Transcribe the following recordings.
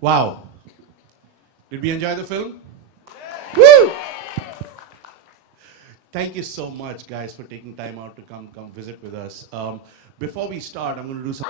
Wow. Did we enjoy the film? Woo! Thank you so much, guys, for taking time out to come visit with us. Before we start, I'm going to do some...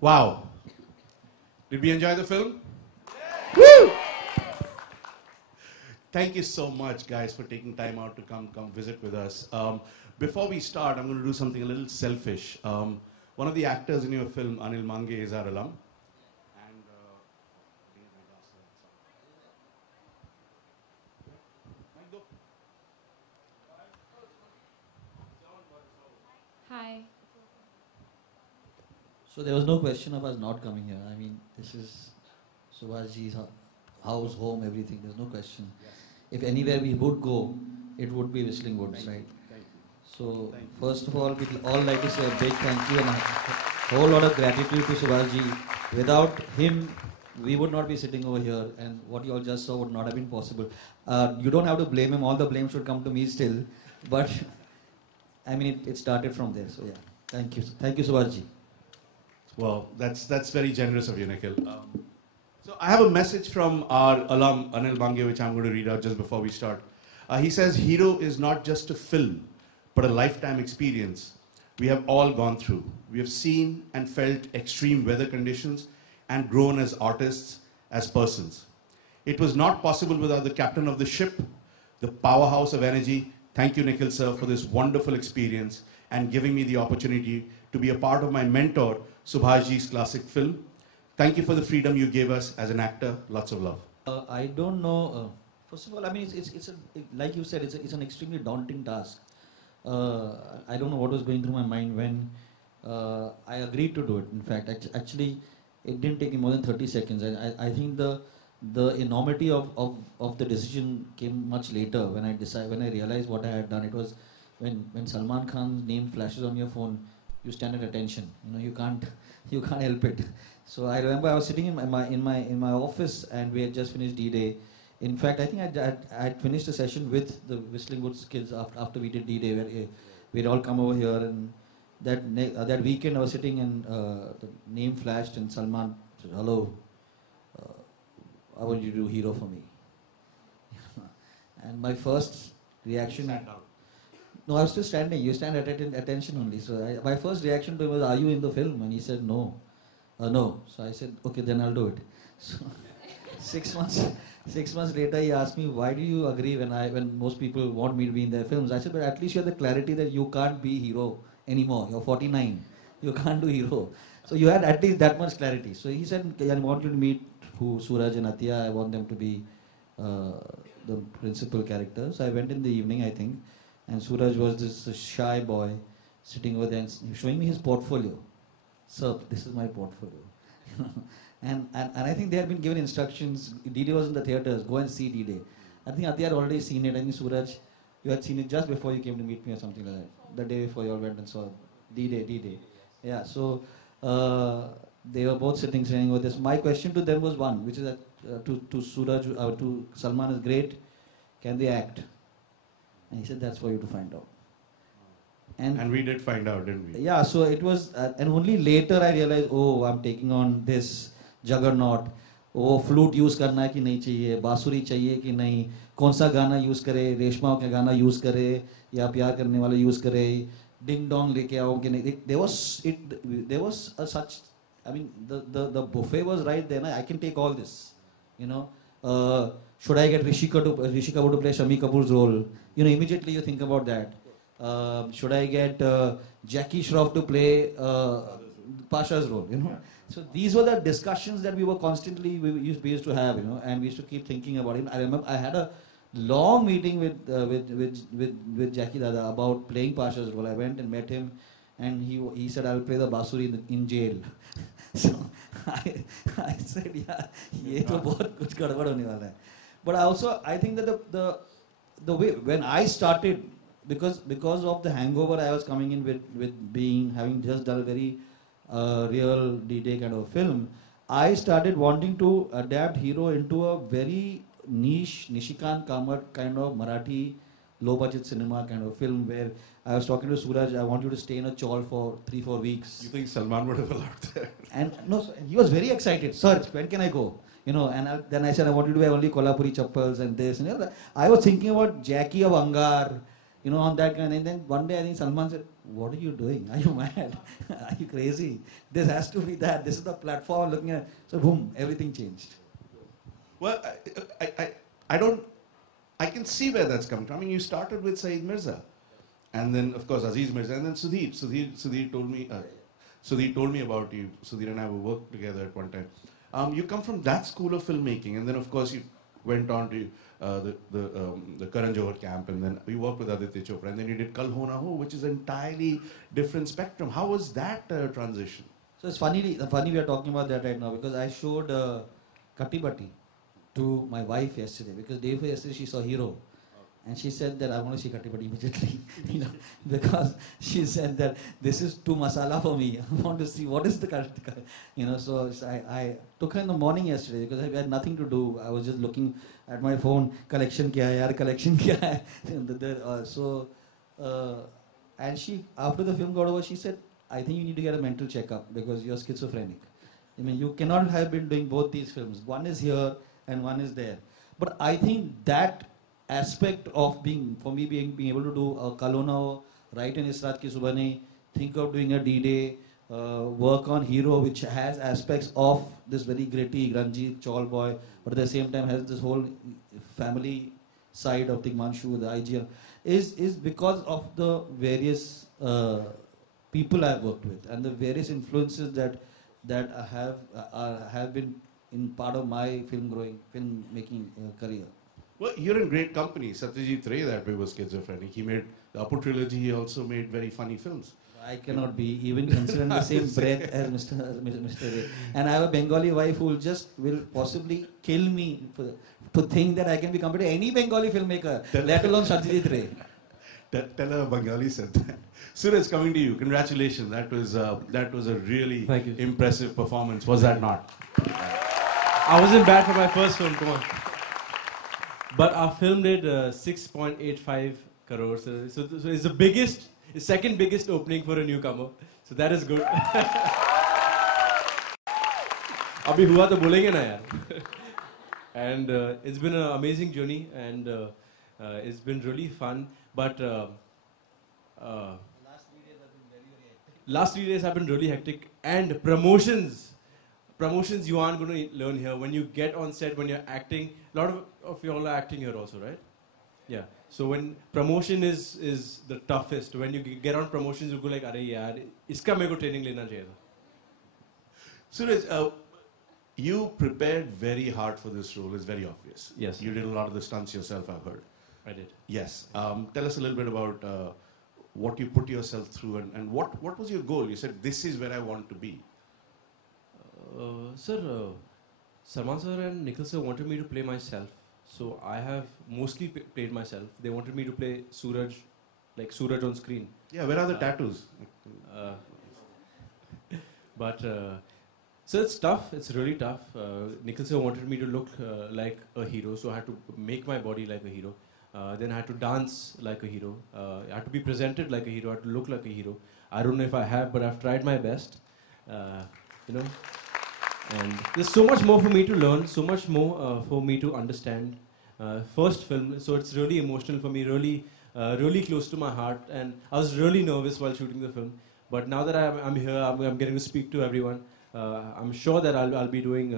Wow. Did we enjoy the film? Woo! Thank you so much, guys, for taking time out to come visit with us. Before we start, I'm going to do something a little selfish. One of the actors in your film, Anil Mange, is our alum. And, Hi. So there was no question of us not coming here. I mean, this is Subhashji's house, home, everything. There's no question. Yes. If anywhere we would go, it would be Whistling Woods, right? Thank you. So Thank you. first of all, we'd all like to say a big thank you and a whole lot of gratitude to Subhashji. Without him, we would not be sitting over here, and what you all just saw would not have been possible. You don't have to blame him. All the blame should come to me still. But I mean, it started from there. So yeah, thank you. Thank you, Subhashji. Well, that's very generous of you, Nikhil. So I have a message from our alum, Anil Mange, which I'm going to read out just before we start. He says, Hero is not just a film, but a lifetime experience we have all gone through. We have seen and felt extreme weather conditions and grown as artists, as persons. It was not possible without the captain of the ship, the powerhouse of energy. Thank you, Nikhil sir, for this wonderful experience and giving me the opportunity to be a part of my mentor, Subhashji's classic film. Thank you for the freedom you gave us as an actor. Lots of love. I don't know. First of all, I mean, like you said, it's an extremely daunting task. I don't know what was going through my mind when I agreed to do it. In fact, actually, it didn't take me more than 30 seconds. I think the enormity of the decision came much later when I realized what I had done. It was when Salman Khan's name flashes on your phone, you stand at attention. You know, you can't help it. So I remember I was sitting in my office and we had just finished D-Day. In fact, I think I had finished a session with the Whistling Woods kids after we did D-Day, where we'd all come over here, and that weekend I was sitting and the name flashed and Salman said, "Hello, I want you to do Hero for me." And my first reaction. No, I was still standing. You stand at attention only. So my first reaction to him was, "Are you in the film?" And he said, "No." No. So I said, "Okay, then I'll do it." So 6 months later, he asked me, "Why do you agree when most people want me to be in their films?" I said, "But at least you have the clarity that you can't be hero anymore. You're 49. You can't do hero. So you had at least that much clarity." So he said, "I want you to meet Suraj and Athiya. I want them to be the principal characters." I went in the evening, I think. And Suraj was this shy boy sitting over there and showing me his portfolio. "Sir, this is my portfolio." and I think they had been given instructions. D-Day was in the theatres. Go and see D-Day. I think Athiya had already seen it. I think Suraj, you had seen it just before you came to meet me or something like that. The day before you all went and saw D-Day. Yeah, so they were both sitting over this. My question to them was one, which is that to Suraj, to Salman is great. Can they act? And he said, "That's for you to find out." And we did find out, didn't we? Yeah, so it was, and only later I realized, oh, I'm taking on this juggernaut. Oh, flute use करना है कि नहीं चाहिए, बांसुरी चाहिए कि नहीं, कौन सा गाना यूज़ करे, रेशमा का गाना यूज़ करे या प्यार करने वाला यूज़ करे, डिंग डोंग लेके आओ कि नहीं. There was such I mean, the buffet was right there. I can take all this, you know. Should I get Rishi Kapoor to play Shami Kapoor's role? You know, immediately you think about that. Should I get Jackie Shroff to play Pasha's role? You know. So these were the discussions that we were constantly we used to have, you know, and we used to keep thinking about it. I remember I had a long meeting with Jackie Dada about playing Pasha's role. I went and met him, and he said, "I'll play the Basuri in jail." So I said, "Yeah, ये तो बहुत कुछ गड़बड़ होने वाला है." But I think that the way when I started, because of the hangover I was coming in with having just done a very real D-Day kind of film, I started wanting to adapt Hero into a very niche Nishikant Kamat kind of Marathi low budget cinema kind of film, where I was talking to Suraj, I want you to stay in a chawl for 3-4 weeks. You think Salman would have allowed that? And no, he was very excited. Sir, when can I go? You know, and then I said, I want you to wear only Kolhapuri chappals and this. And you know, I was thinking about Jackie of Angar, you know, on that kind. And then one day I think Salman said, "What are you doing? Are you mad? Are you crazy? This has to be that. This is the platform looking at." So boom, everything changed. Well, I can see where that's coming from. I mean, you started with Saeed Mirza, and then of course Aziz Mirza, and then Sudhir. Sudhir told me about you. Sudhir and I worked together at one time. You come from that school of filmmaking, and then of course you went on to the Karan Johar camp, and then you worked with Aditya Chopra, and then you did Kal Ho Na Ho, which is an entirely different spectrum. How was that transition? So it's funny we are talking about that right now, because I showed Katti Batti to my wife yesterday, because day before yesterday she saw Hero, and she said that I want to see Katti Batti immediately, you know, because she said that this is too masala for me. I want to see what is the Katti, you know. So I took her in the morning yesterday because I had nothing to do. I was just looking at my phone, collection kya hai, yaar, collection kya hai. And she, after the film got over, she said, "I think you need to get a mental checkup because you're schizophrenic. I mean, you cannot have been doing both these films. One is here and one is there." But I think that aspect of being able to do a Kal Ho Na Ho, write an Is Raat Ki Subah Nahi, think of doing a D-Day, work on Hero, which has aspects of this very gritty, grungy, chawl boy, but at the same time has this whole family side of Tigmanshu, the IGL, is because of the various people I've worked with and the various influences that have been in part of my filmmaking career. Well, you're in great company. Satyajit Ray that way was schizophrenic. He made the Apu trilogy. He also made very funny films. I cannot be even considered in the same breath as Mr. Ray. And I have a Bengali wife who will possibly kill me to think that I can be compared to any Bengali filmmaker, let alone Satyajit Ray. Tell her Bengali said that. Suraj, coming to you. Congratulations. That was a really impressive performance. Was that not? I wasn't bad for my first film. Come on. But our film did 6.85 crores. So it's the second biggest opening for a newcomer. So that is good. Abhi hua to bolenge na yaar. And it's been an amazing journey, and it's been really fun. But last 3 days have been really hectic. And promotions you aren't going to learn here. When you get on set, when you're acting, a lot of you all are acting here also, right? Yeah. So when promotion is the toughest, when you get on promotions, you go like, "Arey yaar, iska mere ko training lena chahiye tha." Suraj, you prepared very hard for this role. It's very obvious. Yes. You did a lot of the stunts yourself, I've heard. I did. Yes. Tell us a little bit about what you put yourself through, and what was your goal? You said, "This is where I want to be." Sir, Salman sir and Nikhil sir wanted me to play myself, so I have mostly played myself. They wanted me to play Suraj, like Suraj on screen. Yeah, where are the tattoos? So it's tough. It's really tough. Nikhil sir wanted me to look like a hero, so I had to make my body like a hero. Then I had to dance like a hero. I had to be presented like a hero. I had to look like a hero. I don't know if I have, but I've tried my best. You know. And there's so much more for me to learn, so much more for me to understand. First film, so it's really emotional for me, really close to my heart. And I was really nervous while shooting the film. But now that I'm here, I'm getting to speak to everyone. I'm sure that I'll be doing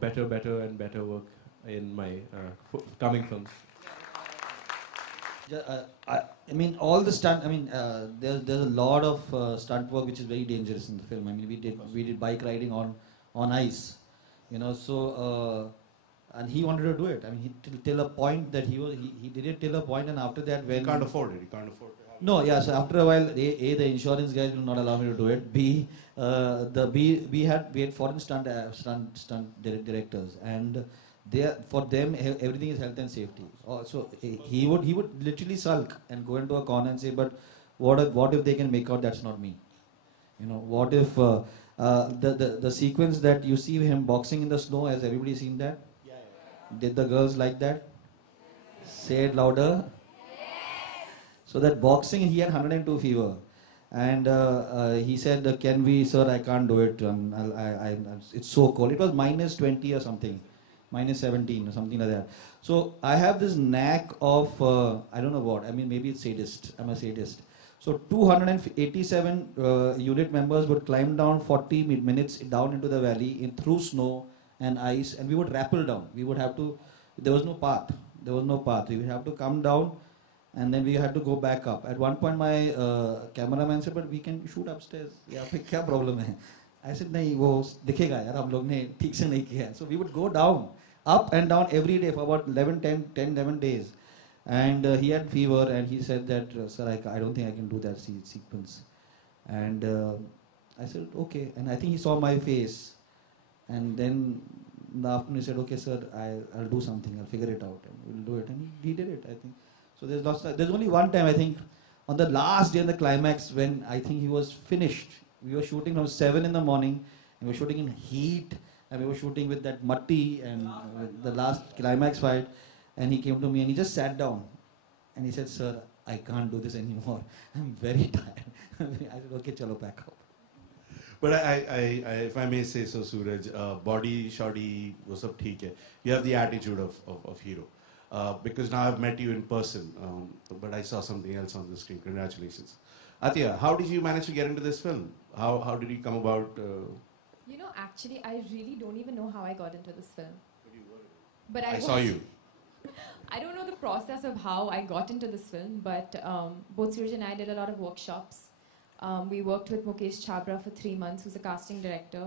better and better work in my coming films. I mean, all the stunt. I mean, there's a lot of stunt work which is very dangerous in the film. I mean, we did bike riding on ice, you know. So and he wanted to do it. I mean, till a point that he did it till a point, and after that when he can't afford it. He can't afford it. No, yeah. So after a while, the insurance guys will not allow me to do it. We had foreign stunt directors, and for them everything is health and safety. So he would literally sulk and go into a corner and say, "But what if they can make out that's not me? You know, what if the sequence that you see him boxing in the snow? Has everybody seen that? Yeah. Did the girls like that? Say it louder." So that boxing, he had 102 fever, and he said, "Can we, sir? I can't do it. It's so cold. It was minus 20 or something, minus 17 or something like that." So I have this knack of I don't know what. I mean, maybe it's sadist. I'm a sadist. So 287 unit members would climb down 40 minutes down into the valley through snow and ice, and we would rappel down. We would have to. There was no path. There was no path. We would have to come down. And then we had to go back up. At one point, my cameraman said, "But we can shoot upstairs. Yeah, क्या problem है?" I said, "नहीं, वो दिखेगा यार, हम लोग ने ठीक से नहीं किया." So we would go down, up and down every day for about 11 days. And he had fever, and he said that, "Sir, I don't think I can do that sequence." And I said, "Okay." And I think he saw my face. And then in the afternoon, he said, "Okay, sir, I'll do something. I'll figure it out. And we'll do it." And he did it, I think. So there's only one time, I think, on the last day in the climax when I think he was finished. We were shooting from 7 in the morning, and we were shooting in heat, and we were shooting with that matti and with the last climax fight. And he came to me and he just sat down, and he said, "Sir, I can't do this anymore. I'm very tired." I said, "Okay, chalo, pack up." But if I may say so, Suraj, body shoddy was sab theek hai. You have the attitude of hero. Because now I've met you in person, but I saw something else on the screen. Congratulations. Atiya, how did you manage to get into this film? How did you come about? You know, actually, I really don't even know how I got into this film. But I saw you. I don't know the process of how I got into this film, but both Suraj and I did a lot of workshops. We worked with Mukesh Chabra for 3 months, who's a casting director.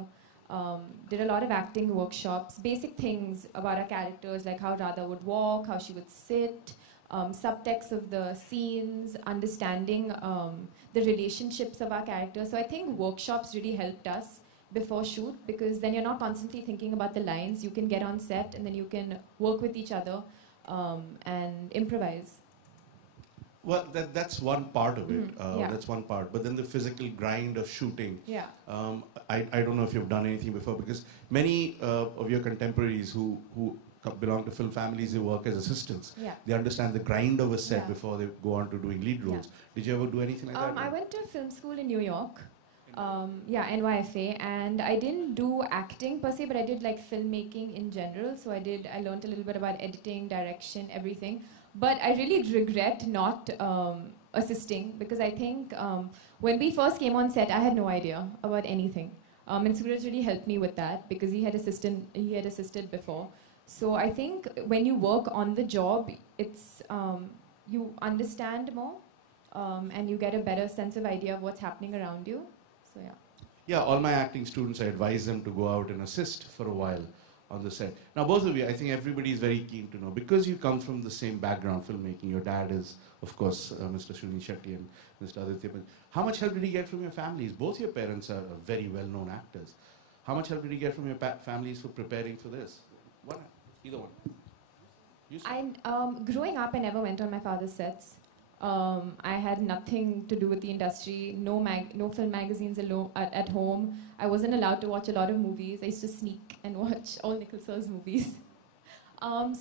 Did a lot of acting workshops, basic things about our characters, like how Radha would walk, how she would sit, subtext of the scenes, understanding the relationships of our characters. So I think workshops really helped us before shoot, because then you're not constantly thinking about the lines. You can get on set and then you can work with each other and improvise. Well, that's one part of it. Yeah. That's one part. But then the physical grind of shooting. Yeah. I don't know if you've done anything before, because many of your contemporaries who belong to film families, they work as assistants. Yeah. They understand the grind of a set Yeah. before they go on to doing lead roles. Yeah. Did you ever do anything like that? I went to film school in New York. NYFA, and I didn't do acting per se, but I did like filmmaking in general. So I learned a little bit about editing, direction, everything. But I really regret not assisting, because I think when we first came on set, I had no idea about anything. And Suraj really helped me with that, because he had assisted before. So I think when you work on the job, it's you understand more, and you get a better sense of idea of what's happening around you. So yeah. Yeah, all my acting students, I advise them to go out and assist for a while on the set. Now, both of you, I think everybody is very keen to know, because you come from the same background, filmmaking. Your dad is, of course, Mr. Srini Shetty and Mr. Aditya. How much help did you get from your families? Both your parents are very well-known actors. How much help did you get from your families for preparing for this? One, either one. You Growing up, I never went on my father's sets. I had nothing to do with the industry, no film magazines at home. I wasn't allowed to watch a lot of movies. I used to sneak and watch all Nikhil sir's movies.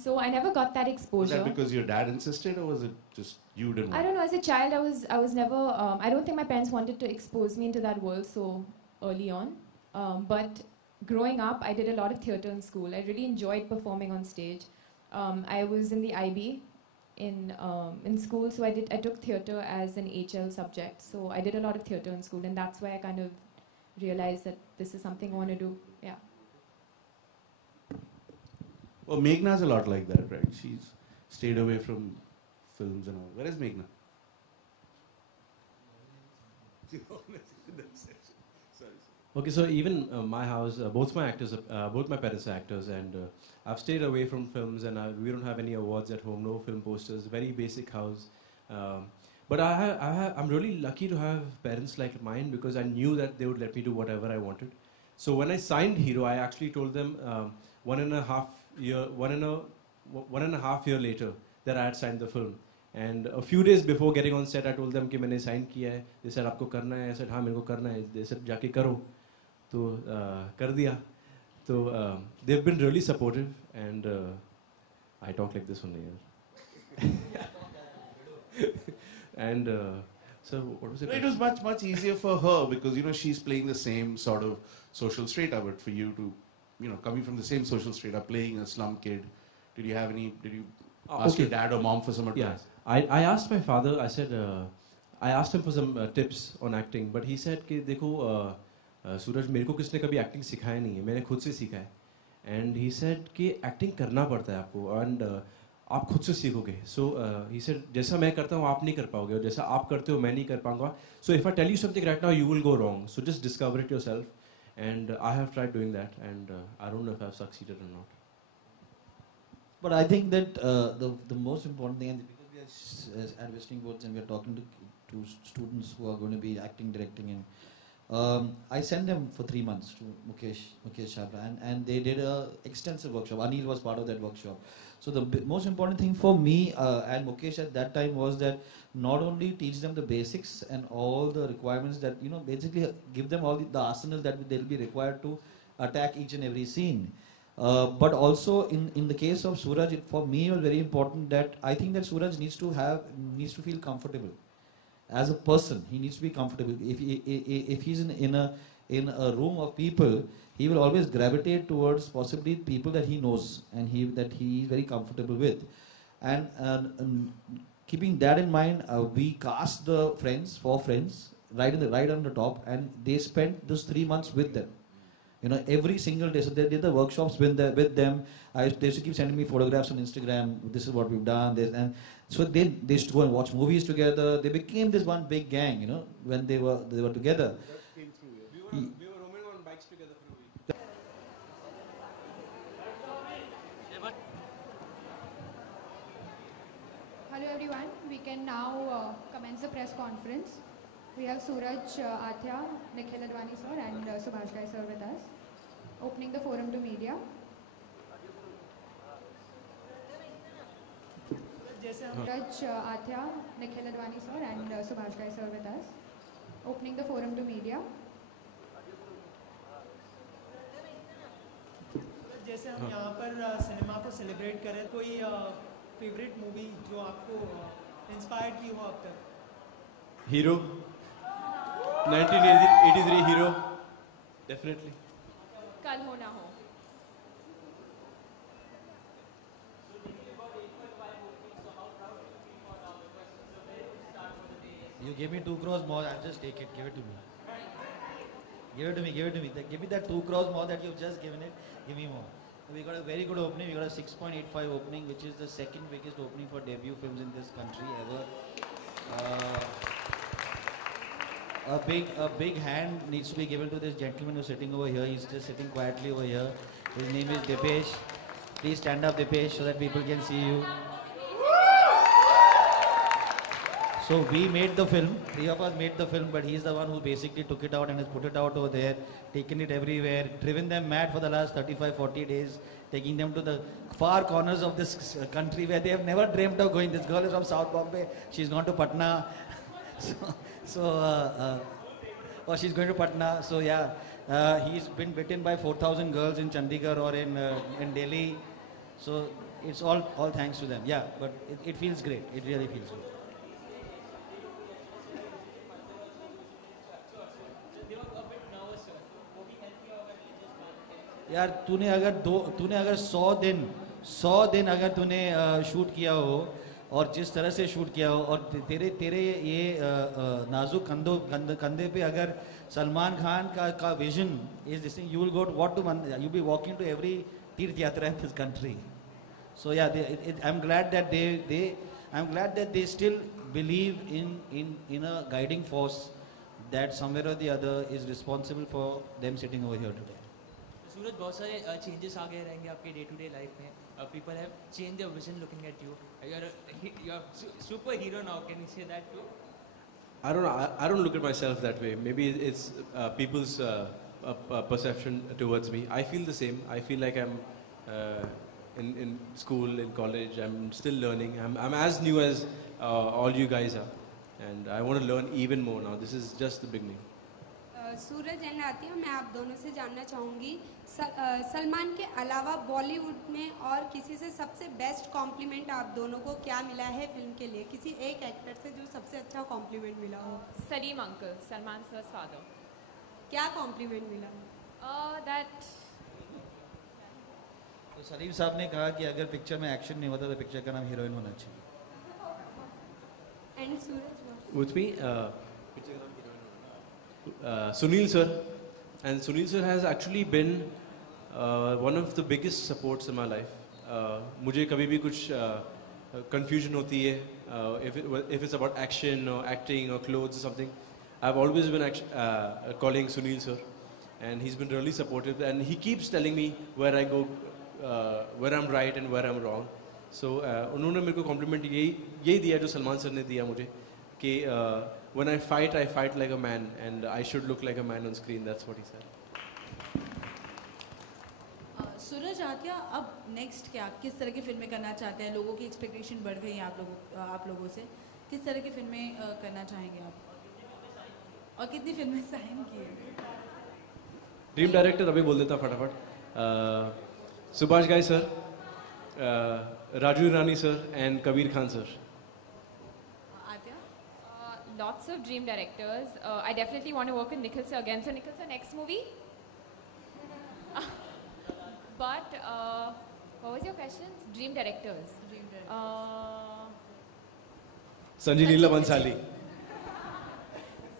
So I never got that exposure. Was that because your dad insisted, or was it just you didn't want? I don't know. As a child, I was never. I don't think my parents wanted to expose me into that world so early on. But growing up, I did a lot of theatre in school. I really enjoyed performing on stage. I was in the IB in school, so I took theatre as an HL subject. So I did a lot of theatre in school, and that's why I kind of realized that this is something I want to do. Yeah. Well, Meghna's a lot like that, right? She's stayed away from films and all. Where is Meghna? Okay, so even my house, both my parents are actors, and I've stayed away from films, and we don't have any awards at home, no film posters, very basic house. But I'm really lucky to have parents like mine because I knew that they would let me do whatever I wanted. So when I signed Hero, I actually told them 1.5 year later that I had signed the film. And a few days before getting on set, I told them कि मैंने sign किया है. They said आपको करना है. I said हाँ मेरे को करना है. They said जाके करो. तो कर दिया. So they've been really supportive, and I talk like this only. And so what was it? It was much easier for her because she's playing the same sort of social strata. But for you to, coming from the same social strata, playing a slum kid, did you ask your dad or mom for some advice? Yeah, I asked my father. I said I asked him for some tips on acting, but he said कि देखो सूरज मेरे को किसने कभी acting सिखाया नहीं है, मैंने खुद से सीखा है. And he said कि एक्टिंग करना पड़ता है आपको, and आप खुद से सीखोगे. So he said जैसा मैं करता हूँ आप नहीं कर पाओगे, और जैसा आप करते हो मैं नहीं कर पाऊंगा. So if I tell you something right now, you will go wrong. So just discover it yourself. And I have tried doing that, and I don't know if I've succeeded or not. But I think that the most important thing, and because we are at Western Boards and we are talking to students who are going to be acting, directing, and I sent them for 3 months to Mukesh Chabra, and they did a extensive workshop. Anil was part of that workshop. So the most important thing for me and Mukesh at that time was that not only teach them the basics and all the requirements that, basically give them all the arsenal that they'll be required to attack each and every scene. But also in the case of Suraj, for me it was very important that I think that Suraj needs to feel comfortable. As a person, he needs to be comfortable. If he's in a room of people, he will always gravitate towards possibly people that he knows and that he is very comfortable with. And keeping that in mind, we cast the four friends, right on the top, and they spent those 3 months with them. Every single day. So they did the workshops with them. They used to keep sending me photographs on Instagram. This is what we've done. And so they used to go and watch movies together. They became this one big gang, when they were together. We were roaming on bikes together for a week. Hello everyone, we can now commence the press conference. We have Suraj Athia, Nikhil Advani sir and Subhash Ghai sir with us, opening the forum to media. Suraj Athia, Nikhil Advani sir and Subhash Ghai sir with us, opening the forum to media. जैसे हम यहाँ पर cinema को celebrate करें, कोई favourite movie जो आपको inspire की हो अब तक? Hero. 1983 Hero. Definitely. कल हो ना हो. You give me 2 crores more, I'll just take it. Give it to me. Give it to me. Give me that 2 crores more that you've just given it. Give me more. We got a very good opening. We got a 6.85 opening, which is the second biggest opening for debut films in this country ever. A big hand needs to be given to this gentleman who's sitting over here. He's just sitting quietly over here. His name is Dipesh. Please stand up, Dipesh, so that people can see you. So we made the film, 3 of us made the film, but he's the one who basically took it out and has put it out over there, taken it everywhere, driven them mad for the last 35-40 days, taking them to the far corners of this country where they have never dreamt of going. This girl is from South Bombay, she's gone to Patna. Or she's going to Patna. So yeah, he's been bitten by 4,000 girls in Chandigarh or in Delhi. So it's all thanks to them. Yeah, but it feels great. It really feels good. यार तूने अगर 100 दिन अगर तूने shoot किया हो और जिस तरह से शूट किया हो, और तेरे तेरे ये नाजुक कंधे पे अगर सलमान खान का vision is this thing, you will go what to you be walking to every तीर्थ यात्रा in this country. So yeah, I'm glad that I'm glad that they still believe in a guiding force that somewhere or the other is responsible for them sitting over here today. सूरज, बहुत सारे changes आ गए रहेंगे आपके day to day life में. People have changed their vision looking at you. You're super hero now. Can you say that too? I don't look at myself that way. Maybe it's people's perception towards me. I feel the same. I feel like I'm in school, in college. I'm still learning. I'm as new as all you guys are, and I want to learn even more now. This is just the beginning. Suraj and Athiya, मैं आप दोनों से जानना चाहूँगी, सलमान के अलावा बॉलीवुड में और किसी से सबसे बेस्ट कॉम्प्लीमेंट आप दोनों को क्या मिला है फिल्म के लिए? किसी एक एक्टर से जो सबसे अच्छा कॉम्प्लीमेंट मिला हो. Salim uncle, Salman sir's father. क्या कॉम्प्लीमेंट मिला? That तो सलीम साहब ने कहा कि अगर पिक्चर में एक्शन नहीं होता तो पिक्चर का नाम हीरोइन होना चाहिए. And Suraj With me, Sunil sir, and Sunil sir has actually been one of the biggest supports in my life. मुझे कभी भी कुछ confusion होती है, if it's about action or acting or clothes or something, I've always been calling Sunil sir, and he's been really supportive, and he keeps telling me where I go, where I'm right and where I'm wrong. So उन्होंने मेरे को compliment यही दिया जो Salman sir ने दिया मुझे, कि when I fight like a man, and I should look like a man on screen. That's what he said. सूरज, आतिया, अब नेक्स्ट क्या, किस तरह की फिल्में करना चाहते हैं? लोगों की एक्सपेक्टेशन बढ़ गई है आप लोगों से. किस तरह की फिल्में करना चाहेंगे आप, और कितनी फिल्में साइन की है? ड्रीम डायरेक्टर अभी बोल देता फटाफट. Subhash Ghai sir, Raju Irani sir, and Kabir Khan sir. Athiya? lots of dream directors. I definitely want to work with Nikhil sir again. So Nikhil sir, next movie? But what was your question? Dream directors. Dream director. Sanjay Leela Bhansali.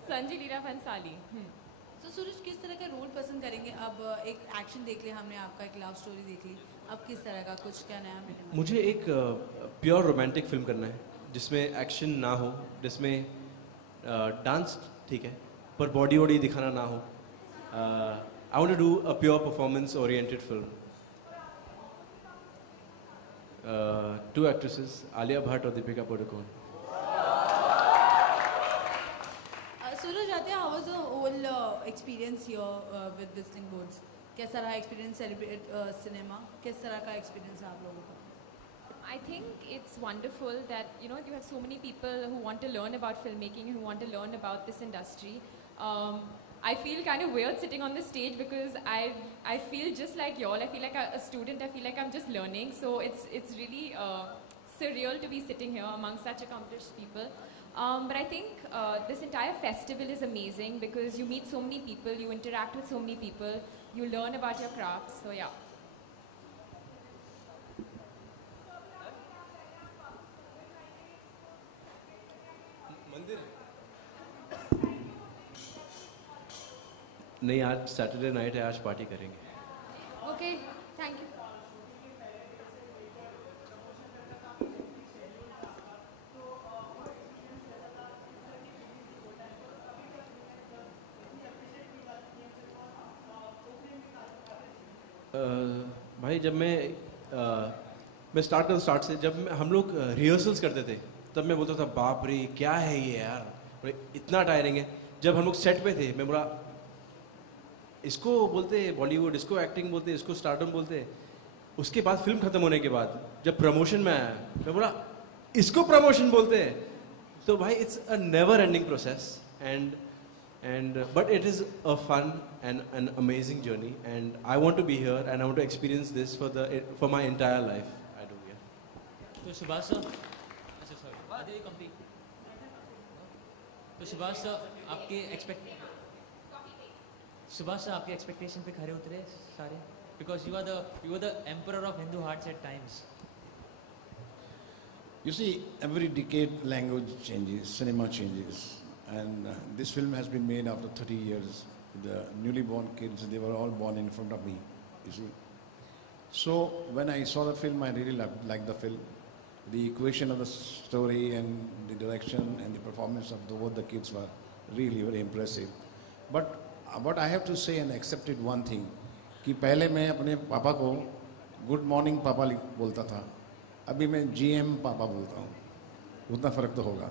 Sanjay Leela Bhansali. तो सूरज, किस तरह का role पसंद करेंगे? अब एक action देख लिया हमने, आपका एक लव स्टोरी देख ली, अब किस तरह का कुछ क्या नया मिलने वाला है? मुझे एक प्योर रोमांटिक फिल्म करना है जिसमें एक्शन ना हो, जिसमें डांस ठीक है पर बॉडी वॉडी दिखाना ना हो. I want to do a pure performance oriented film. 2 actresses, Alia Bhatt और Deepika Padukone. Sooraj, Athiya, how was the whole experience here with visiting boards? कैसा रहा एक्सपीरियंस सेलिब्रेट सिनेमा? किस तरह का एक्सपीरियंस है आप लोगों का? I think it's wonderful that you have so many people who want to learn about filmmaking, who want to learn about this industry. I feel kind of weird sitting on the stage because I feel just like y'all. I feel like a student. I feel like I'm just learning. So it's really surreal to be sitting here among such accomplished people. But I think this entire festival is amazing because you meet so many people, you interact with so many people, you learn about your crafts. So yeah. नहीं, आज Saturday night है, आज party करेंगे. Okay, thank you. भाई जब मैं start से जब हम लोग रिहर्सल्स करते थे तब मैं बोलता था बाप रे क्या है ये यार, इतना टायरिंग है. जब हम लोग सेट पे थे मैं बोला इसको बोलते बॉलीवुड, इसको एक्टिंग बोलते, इसको स्टारडम बोलते. उसके बाद फिल्म खत्म होने के बाद जब प्रमोशन में आया मैं बोला इसको प्रमोशन बोलते हैं. तो भाई it's a never ending process and but it is a fun and an amazing journey, and I want to be here and I want to experience this for my entire life. I do, yeah. तो Subhash sir, अच्छा sorry, आधे complete. तो Subhash sir आपके expectation पे खरे उतरे सारे, because you were the emperor of Hindu hearts at times. You see, every decade language changes, cinema changes. And this film has been made after 30 years. The newly born kids, they were all born in front of me, you see. So when I saw the film, I really liked the film. The equation of the story and the direction and the performance of both the kids were really very impressive. But what I have to say and accepted one thing, कि पहले मैं अपने पापा को good morning पापा बोलता था, अभी मैं GM पापा बोलता हूँ, उतना फर्क तो होगा.